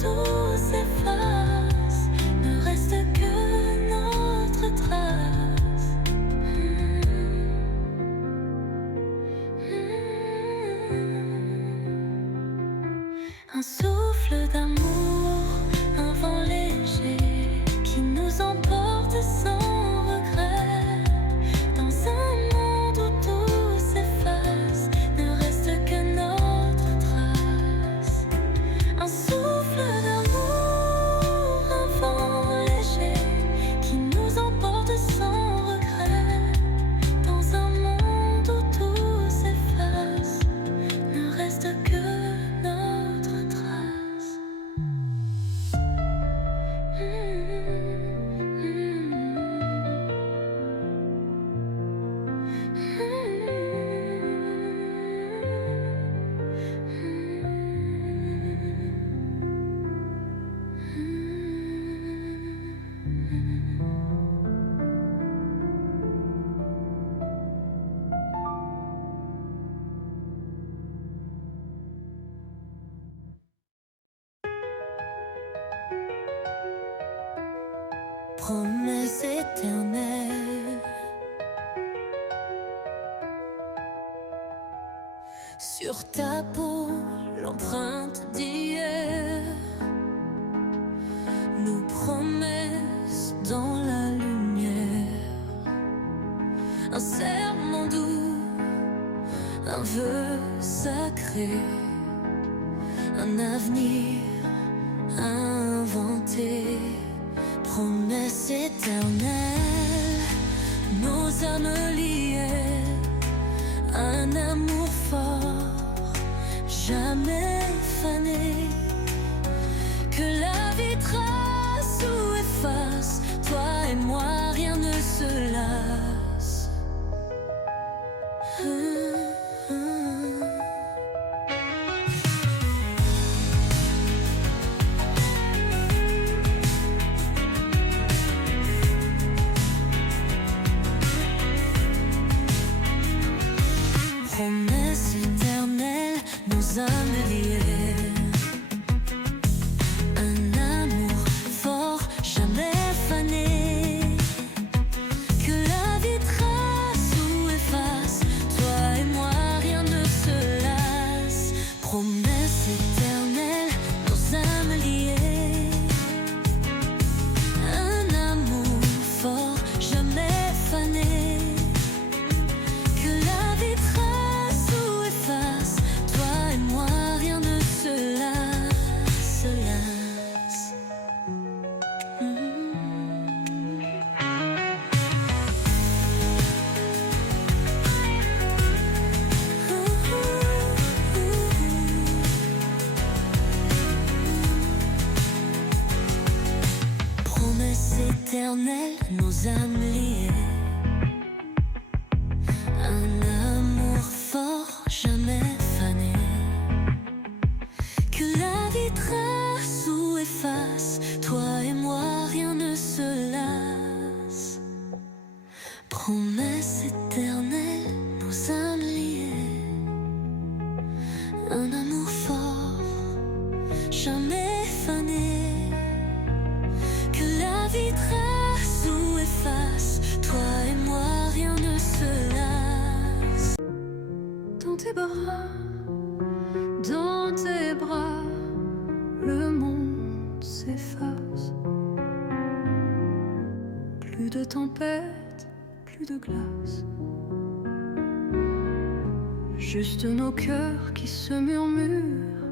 tout s'efface, ne reste que notre trace. Un souffle d'amour, un vent léger qui nous emporte sans regret. Dans un monde où tout s'efface, ne reste que notre trace. Un souffle d'amour, un vent léger qui nous emporte sans regret. Dans un monde où tout s'efface, ne reste que notre trace. Promesse éternelle, sur ta peau l'empreinte d'hier, nos promesses dans la lumière, un serment doux, un vœu sacré, un avenir inventé. Promesse éternelle, nos âmes liées, un amour fort, jamais fané, que la vie trace ou efface, toi et moi rien ne se lasse. Promesse éternelle, nos âmes liées, un amour fort, jamais fané, que la vie trace ou efface, toi et moi rien ne se lasse. Promesse éternelle, nos âmes liées, un amour fort, jamais fané, que la vie trace ou efface, toi et moi rien ne se lasse, se lasse. Promesse éternelle, nos âmes liées, un amour fort, jamais fané, que la vie trace ou efface, toi et moi rien ne se lasse. Promesse éternelle, nos âmes liées, un amour fort, jamais fané, que la vie trace ou efface, toi et moi rien ne se lasse. Dans tes bras, le monde s'efface. Plus de tempête, plus de glace, juste nos cœurs qui se murmurent,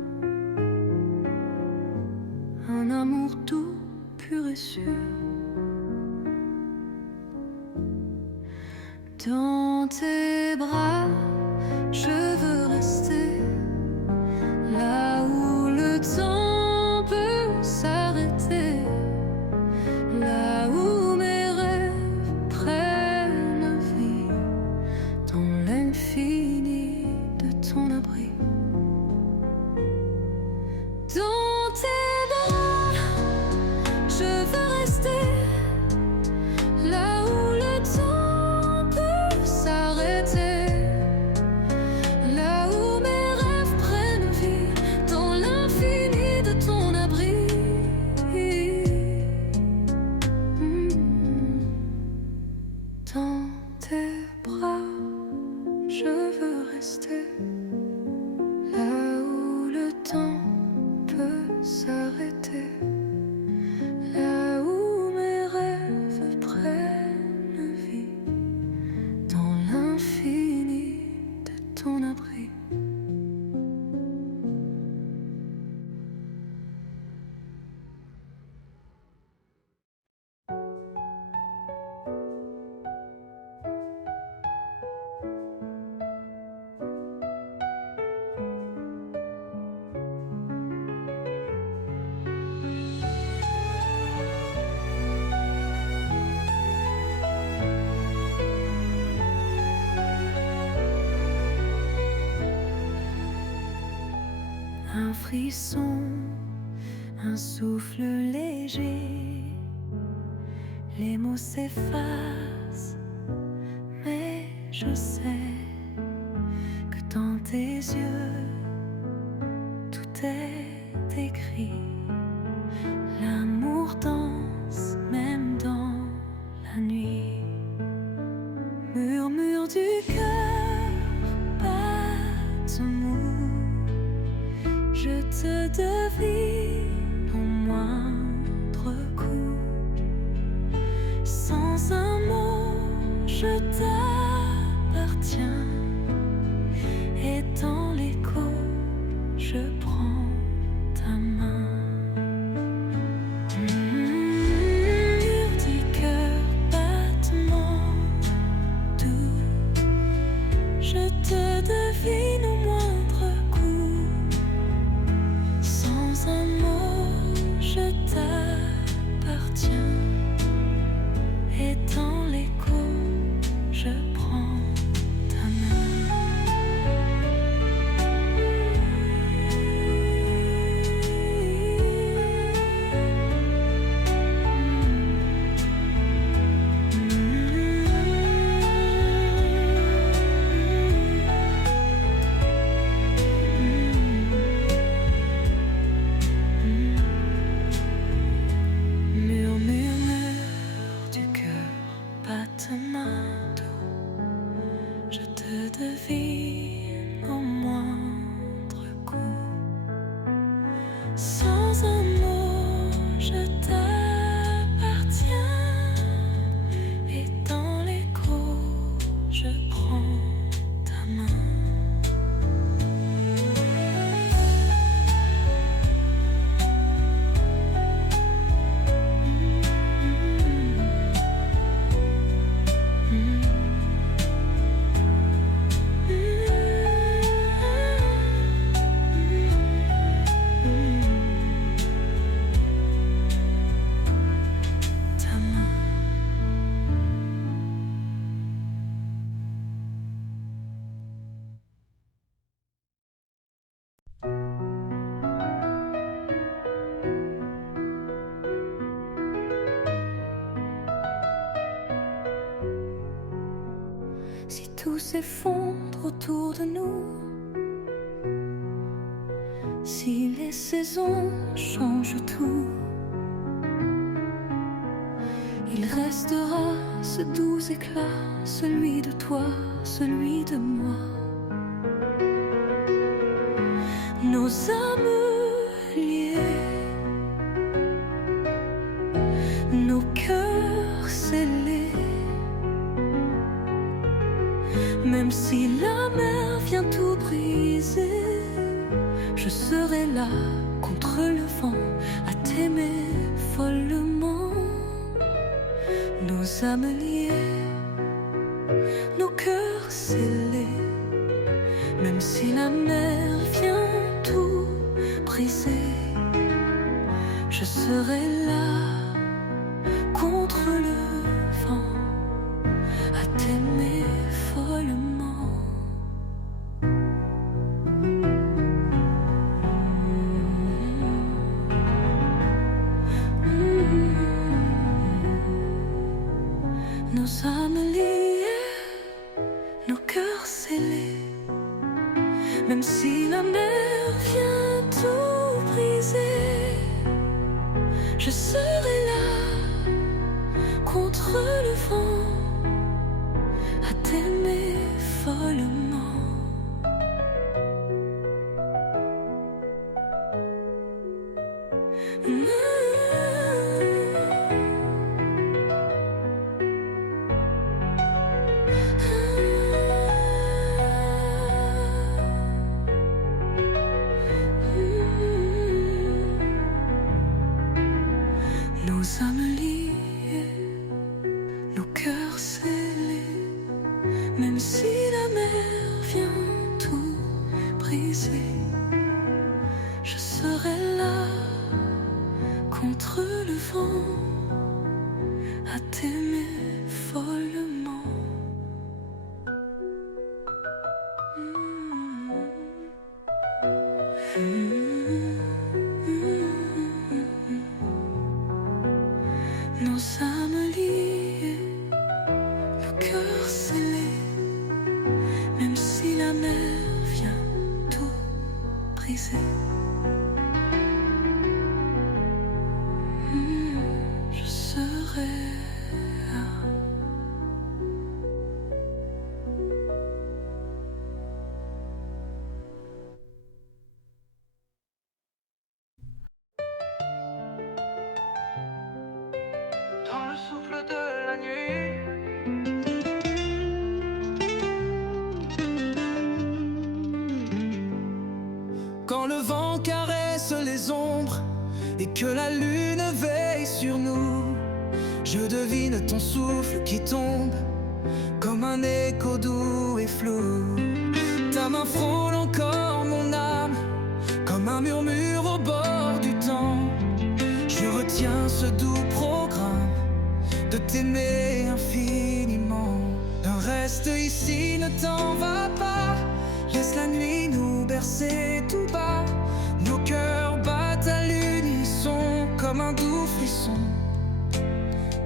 un amour doux, pur et sûr. Dans tes bras, je veux rester, là où le temps peut s'arrêter, là où mes rêves prennent vie, dans l'infini de ton abri. Dans tes bras, je veux rester, là où le temps peut s'arrêter, temps peut s'arrêter, là où mes rêves prennent vie, dans l'infini de ton abri. Un frisson, un souffle léger, les mots s'effacent, mais je sais que dans tes yeux, tout est écrit. L'amour danse même dans la nuit. Murmure du cœur, battements, je te devine au moindre coup. Sans un mot, je t'appartiens. Et dans l'écho, je prends ta main. Murmure du cœur, battement doux, je te devine au moindre coup. Sans un mot, je t'appartiens. Et dans l'écho, je prends ta main. Murmure du cœur, battement doux, je te devine au moindre coup. Sans un mot, je t'appartiens. Et dans l'écho, je prends ta main. Ta main. Si tout s'effondre autour de nous, si les saisons changent tout, il restera ce doux éclat, celui de toi, celui de moi. Nos âmes liées, nos cœurs scellés. Même si la mer vient tout briser, je serai là contre le vent, à t'aimer follement. Nos âmes liées, nos cœurs scellés. Même si la mer vient tout briser, je serai là contre le vent, à t'aimer follement. Nos âmes liées, nos cœurs scellés. Même si la mer vient tout briser, je serai là contre le vent, à t'aimer follement. Nos âmes liées, nos cœurs scellés, même si la mer vient tout briser, je serai là contre le vent à t'aimer follement. Nos âmes liées, nos cœurs scellés, même si la mer vient tout briser, je serai là. Dans le souffle de la nuit, quand le vent caresse les ombres et que la lune veille sur nous, je devine ton souffle qui tombe comme un écho doux et flou. Ta main frôle encore mon âme comme un murmure au bord du temps. Je retiens ce doux programme de t'aimer infiniment. Le reste ici ne t'en va pas. Laisse la nuit nous bercer tout bas. Nos cœurs battent à l'unisson comme un doux frisson,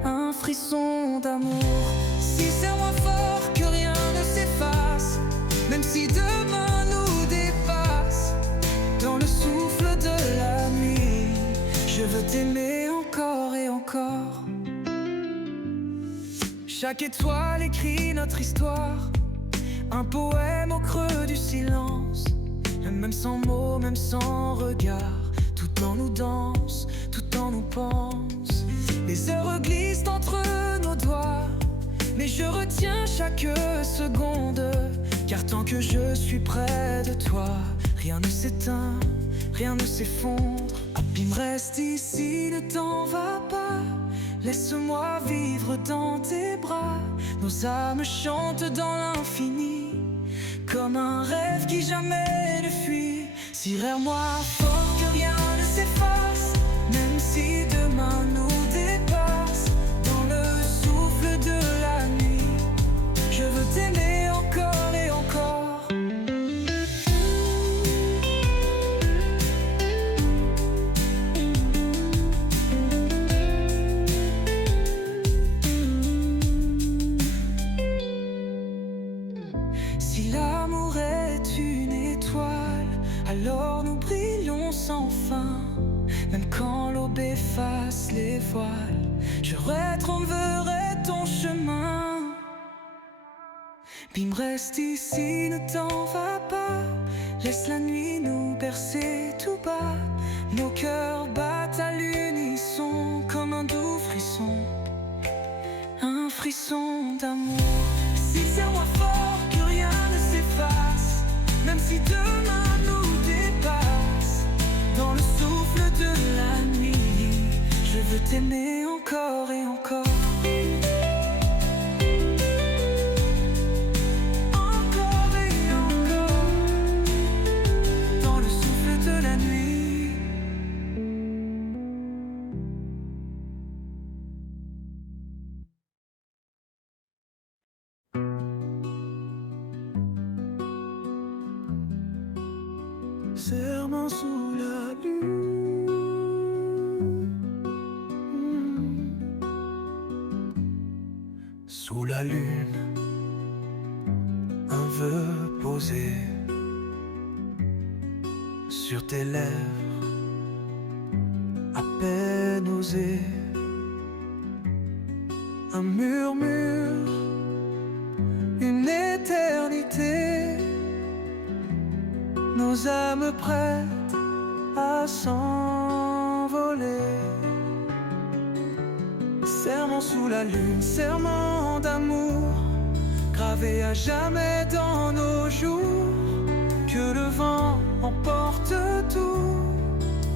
un frisson d'amour. Si serre-moi fort que rien ne s'efface, même si demain nous dépasse. Dans le souffle de la nuit, je veux t'aimer encore et encore. Chaque étoile écrit notre histoire, un poème au creux du silence. Même sans mots, même sans regard, tout en nous danse, tout en nous pense. Les heures glissent entre nos doigts, mais je retiens chaque seconde. Car tant que je suis près de toi, rien ne s'éteint, rien ne s'effondre. Abîme, reste ici, ne t'en va pas. Laisse-moi vivre dans tes bras. Nos âmes chantent dans l'infini, comme un rêve qui jamais ne fuit. Serre-moi fort que rien ne s'efface, même si demain nous dépasse. Dans le souffle de la nuit, je veux t'aimer encore et encore. Si l'amour est une étoile, alors nous brillons sans fin. Même quand l'aube efface les voiles, je retrouverai ton chemin. Bim, reste ici, ne t'en va pas. Laisse la nuit nous bercer tout bas. Nos cœurs battent à l'unisson comme un doux frisson, un frisson d'amour. Si serre-moi fort que rien ne s'efface, même si demain nous dépasse. Dans le souffle de la nuit, je veux t'aimer encore et encore. Encore et encore. Dans le souffle de la nuit. Serment sous la lune, sous la lune, un vœu posé sur tes lèvres, à peine osé, un murmure, une éternité. Nos âmes prêtes à s'envoler. s'envoler. Serment sous la lune, serment d'amour, gravé à jamais dans nos jours. Que le vent emporte tout,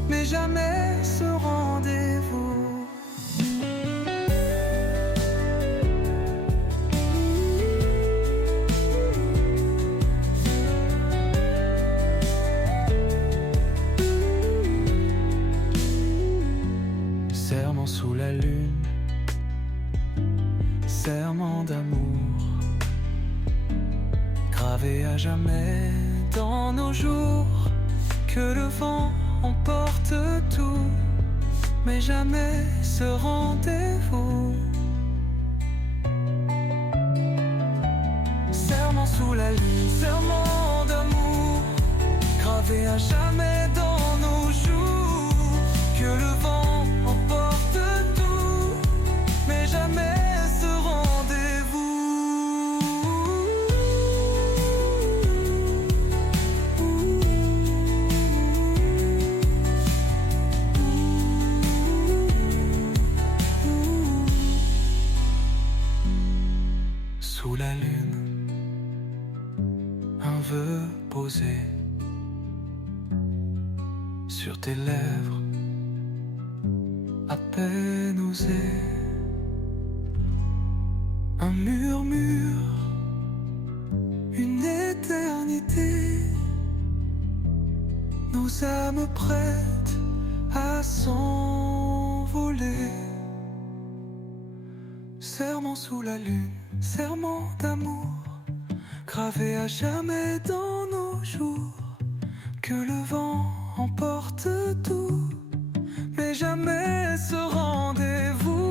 mais jamais ce rendez-vous. Serment sous la lune, serment d'amour, gravé à jamais dans nos jours. Que le vent emporte tout, mais jamais ce rendez-vous. Serment sous la lune, serment d'amour, gravé à jamais dans nos jours. Que le vent emporte tout, mais jamais ce rendez-vous. Sous la lune, un vœu posé sur tes lèvres, à peine osé. Un murmure, une éternité, nos âmes prêtes à s'envoler. Serment sous la lune, serment d'amour, gravé à jamais dans nos jours. Que le vent emporte tout, mais jamais ce rendez-vous.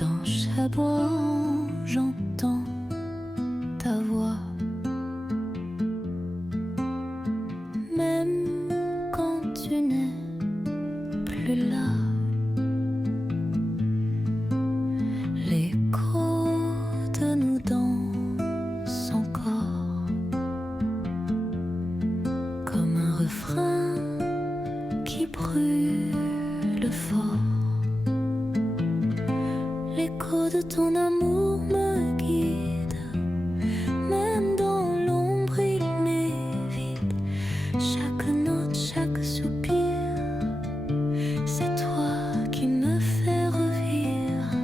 Dans chaque bois, j'entends ta voix. Même quand tu n'es plus là, l'écho de nous danse encore, comme un refrain qui brûle fort. L'écho de ton amour me guide, même dans l'ombre il m'évite. Chaque note, chaque soupir, c'est toi qui me fais revivre.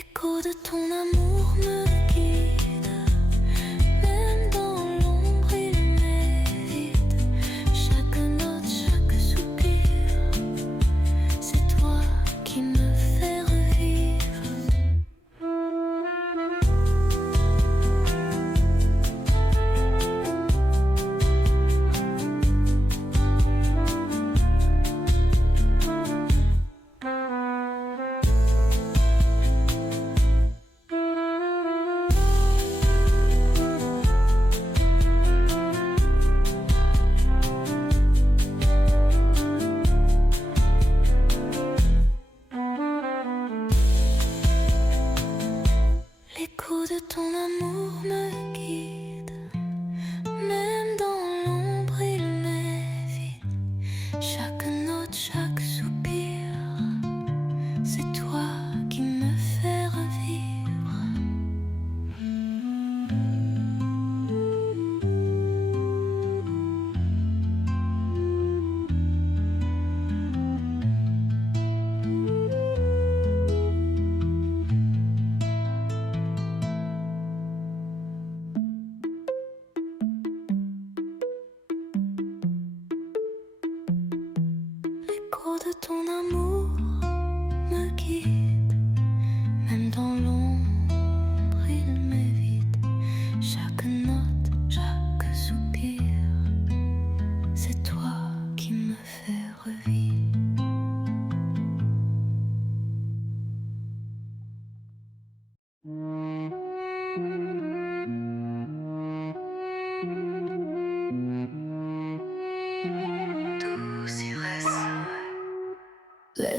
L'écho de ton amour me guide,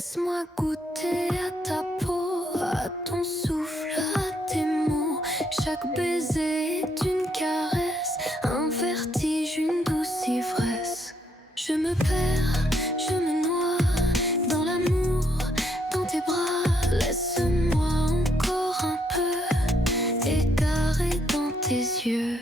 Laisse-moi goûter à ta peau, à ton souffle, à tes mots. Chaque baiser est une caresse, un vertige, une douce ivresse. Je me perds, je me noie dans l'amour, dans tes bras. Laisse-moi encore un peu égaré dans tes yeux.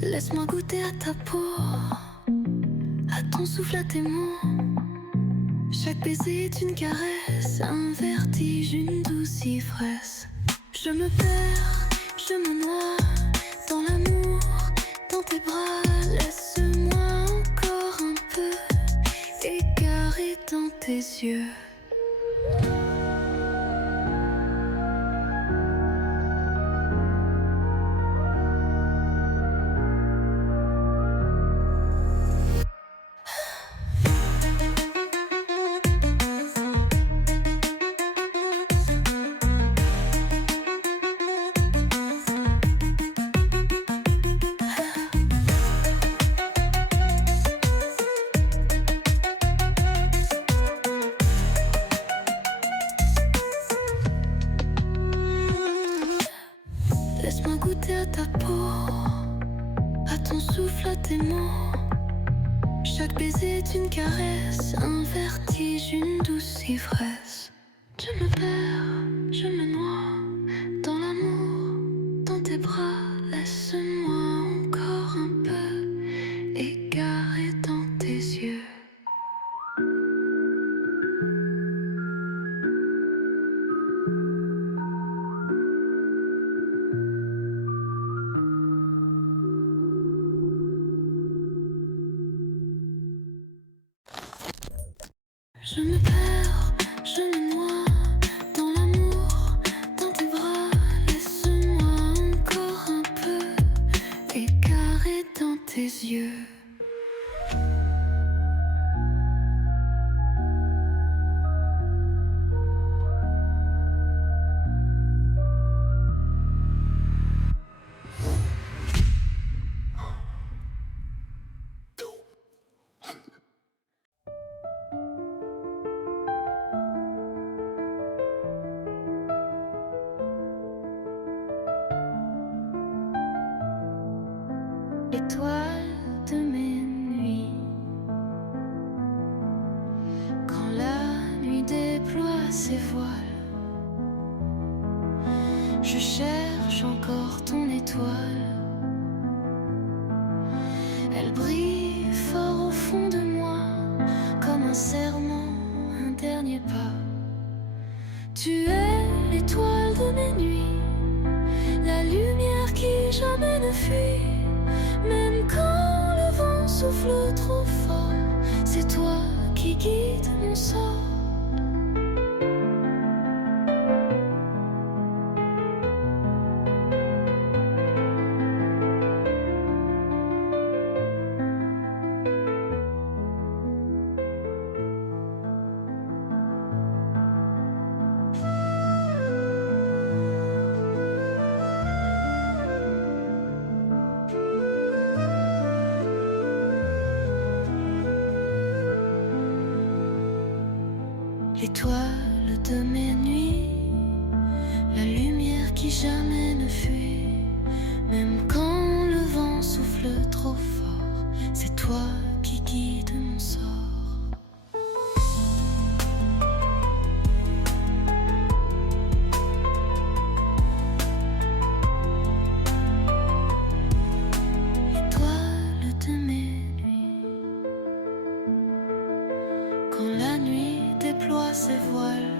Laisse-moi goûter à ta peau, à ton souffle, à tes mots. Chaque baiser est une caresse, un vertige, une douce ivresse. Je me perds, je me noie dans l'amour, dans tes bras. Laisse-moi encore un peu égaré dans tes yeux. Laisse-moi goûter à ta peau, à ton souffle, à tes mots. Chaque baiser est une caresse, un vertige, une douce ivresse. Je me perds, je me noie dans l'amour, dans tes bras. Laisse-moi encore un peu égaré dans tes yeux. Je me perds, je me noie dans l'amour, dans tes bras. Laisse-moi encore un peu égaré dans tes yeux. Étoile de mes nuits, quand la nuit déploie ses voiles, je cherche encore ton étoile. Elle brille fort au fond de moi, comme un serment, un dernier pas. Tu es l'étoile de mes nuits, la lumière qui jamais ne fuit. Même quand le vent souffle trop fort, c'est toi qui guides mon sort. L'étoile de mes nuits, la lumière qui jamais ne fuit. Même quand le vent souffle trop fort, c'est toi qui guides mon sort. L'étoile de mes nuits, quand la nuit déploie ses voiles,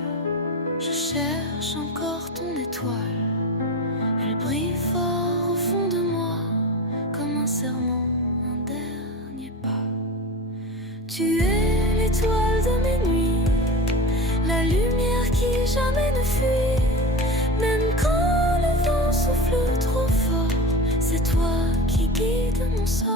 je cherche encore ton étoile. Elle brille fort au fond de moi, comme un serment, un dernier pas. Tu es l'étoile de mes nuits, la lumière qui jamais ne fuit. Même quand le vent souffle trop fort, c'est toi qui guides mon sort.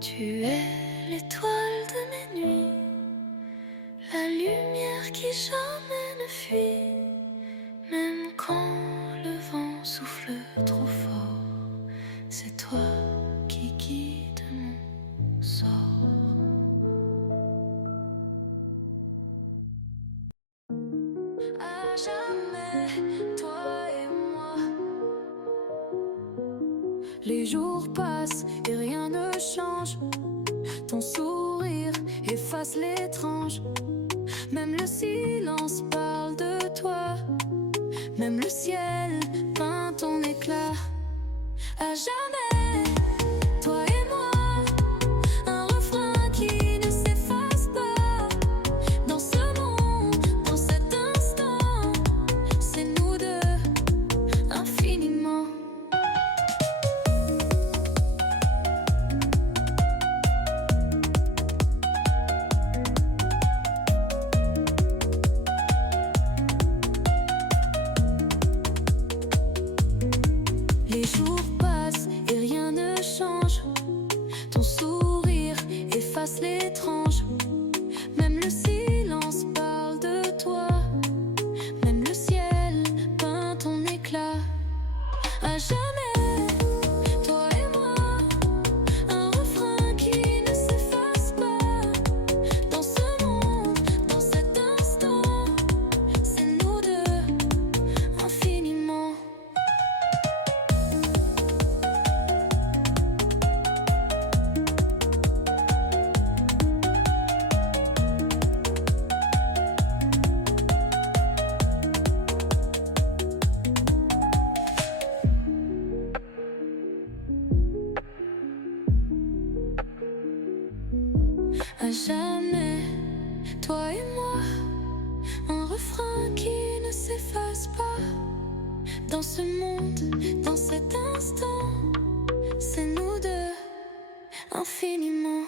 Tu es l'étoile de mes nuits, la lumière qui jamais ne fuit. Même quand le vent souffle trop fort, c'est toi qui guides mon sort. À jamais, toi et moi. Les jours passent et rien ne change. Ton sourire efface l'étrange. Même le silence parle de toi. Même le ciel peint ton éclat. À jamais, toi et moi, un refrain qui ne s'efface pas. Dans ce monde, dans cet instant, c'est nous deux, infiniment. Les jours passent et rien ne change. Ton sourire efface l'étrange. Même le silence parle de toi. Même le ciel peint ton éclat. À jamais, toi et moi, un refrain qui ne s'efface pas. Dans ce monde, dans cet instant, c'est nous deux, infiniment. À jamais, toi et moi, un refrain qui ne s'efface pas. Dans ce monde, dans cet instant, c'est nous deux, infiniment.